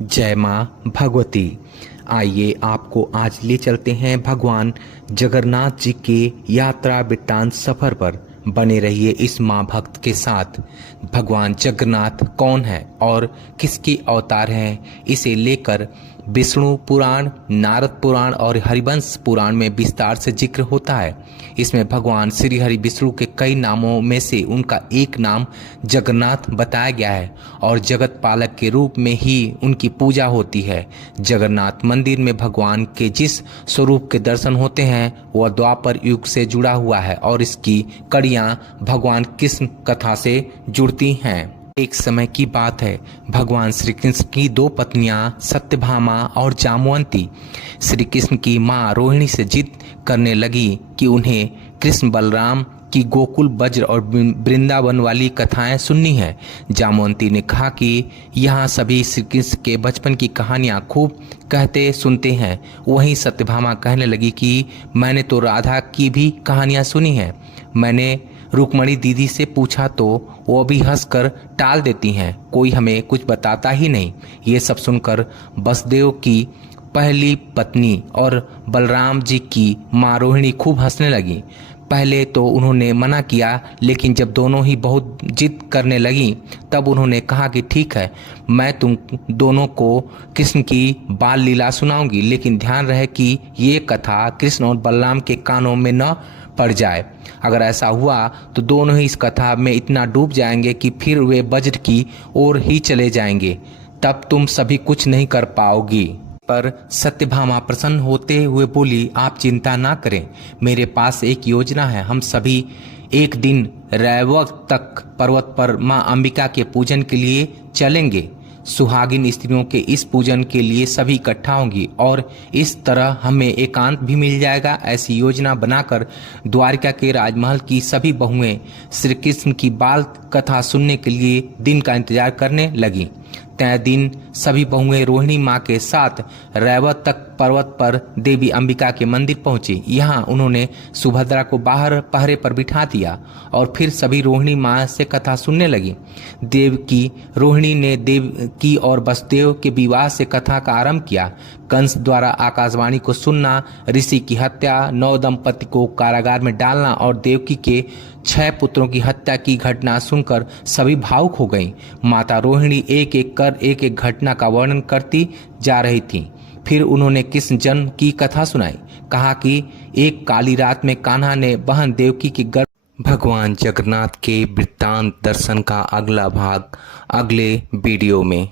जय माँ भगवती। आइए आपको आज ले चलते हैं भगवान जगन्नाथ जी के यात्रा वृत्तांत सफर पर। बने रहिए इस माँ भक्त के साथ। भगवान जगन्नाथ कौन है और किसके अवतार हैं, इसे लेकर विष्णु पुराण, नारद पुराण और हरिवंश पुराण में विस्तार से जिक्र होता है। इसमें भगवान श्री हरि विष्णु के कई नामों में से उनका एक नाम जगन्नाथ बताया गया है और जगत पालक के रूप में ही उनकी पूजा होती है। जगन्नाथ मंदिर में भगवान के जिस स्वरूप के दर्शन होते हैं वह द्वापर युग से जुड़ा हुआ है और इसकी कड़ियां भगवान कृष्ण कथा से जुड़ती हैं। एक समय की बात है, भगवान श्री कृष्ण की दो पत्नियां सत्यभामा और जामवंती श्री कृष्ण की मां रोहिणी से जिद करने लगी कि उन्हें कृष्ण बलराम की गोकुल वज्र और वृंदावन वाली कथाएं सुननी है। जामवंती ने कहा कि यहाँ सभी श्री कृष्ण के बचपन की कहानियां खूब कहते सुनते हैं। वहीं सत्यभामा कहने लगी कि मैंने तो राधा की भी कहानियां सुनी हैं। मैंने रुक्मणी दीदी से पूछा तो वो भी हंसकर टाल देती हैं, कोई हमें कुछ बताता ही नहीं। ये सब सुनकर वसुदेव की पहली पत्नी और बलराम जी की माँ रोहिणी खूब हंसने लगी। पहले तो उन्होंने मना किया, लेकिन जब दोनों ही बहुत जिद करने लगी तब उन्होंने कहा कि ठीक है, मैं तुम दोनों को कृष्ण की बाल लीला सुनाऊंगी, लेकिन ध्यान रहे कि ये कथा कृष्ण और बलराम के कानों में न पड़ जाए। अगर ऐसा हुआ तो दोनों ही इस कथा में इतना डूब जाएंगे कि फिर वे वज्र की ओर ही चले जाएंगे, तब तुम सभी कुछ नहीं कर पाओगी। पर सत्यभामा प्रसन्न होते हुए बोली, आप चिंता ना करें, मेरे पास एक योजना है। हम सभी एक दिन रैवत तक पर्वत पर माँ अंबिका के पूजन के लिए चलेंगे। सुहागिन स्त्रियों के इस पूजन के लिए सभी इकट्ठा होंगी और इस तरह हमें एकांत भी मिल जाएगा। ऐसी योजना बनाकर द्वारिका के राजमहल की सभी बहुएं श्री कृष्ण की बाल कथा सुनने के लिए दिन का इंतजार करने लगी। तय दिन सभी बहुएं रोहिणी माँ के साथ रैवत तक पर्वत पर देवी अंबिका के मंदिर पहुंची। यहाँ उन्होंने सुभद्रा को बाहर पहरे पर बिठा दिया और फिर सभी रोहिणी माँ से कथा सुनने लगी। देवकी रोहिणी ने देवकी और वसुदेव के विवाह से कथा का आरंभ किया। कंस द्वारा आकाशवाणी को सुनना, ऋषि की हत्या, 9 दंपति को कारागार में डालना और देवकी के 6 पुत्रों की हत्या की घटना सुनकर सभी भावुक हो गईं। माता रोहिणी एक एक कर एक एक घटना का वर्णन करती जा रही थी। फिर उन्होंने कृष्ण जन्म की कथा सुनाई। कहा कि एक काली रात में कान्हा ने बहन देवकी के गर्भ। भगवान जगन्नाथ के वृत्तांत दर्शन का अगला भाग अगले वीडियो में।